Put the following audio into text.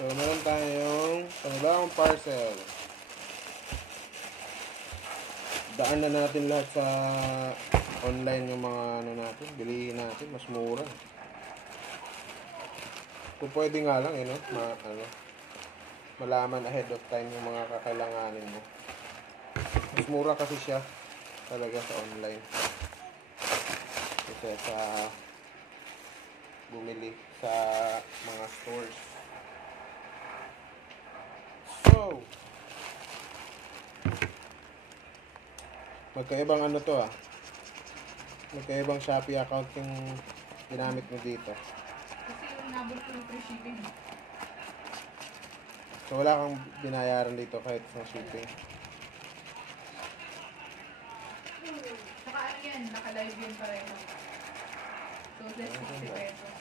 So, meron tayong panibagong parcel. Daan na natin lahat sa online yung mga ano natin. Bilihin natin. Mas mura. Kung pwede nga lang, no? Malaman ahead of time yung mga kakailanganin mo. Mas mura kasi siya talaga sa online. Kasi sa bumili sa mga stores. So, magkaibang ano to magkaibang Shopee account yung ginamit mo dito. Kasi yung nabot ko yung free shipping. So wala kang binayaran dito kahit sa shipping. Saka ano yan, naka-live yun pareho. So, that's 60 pesos.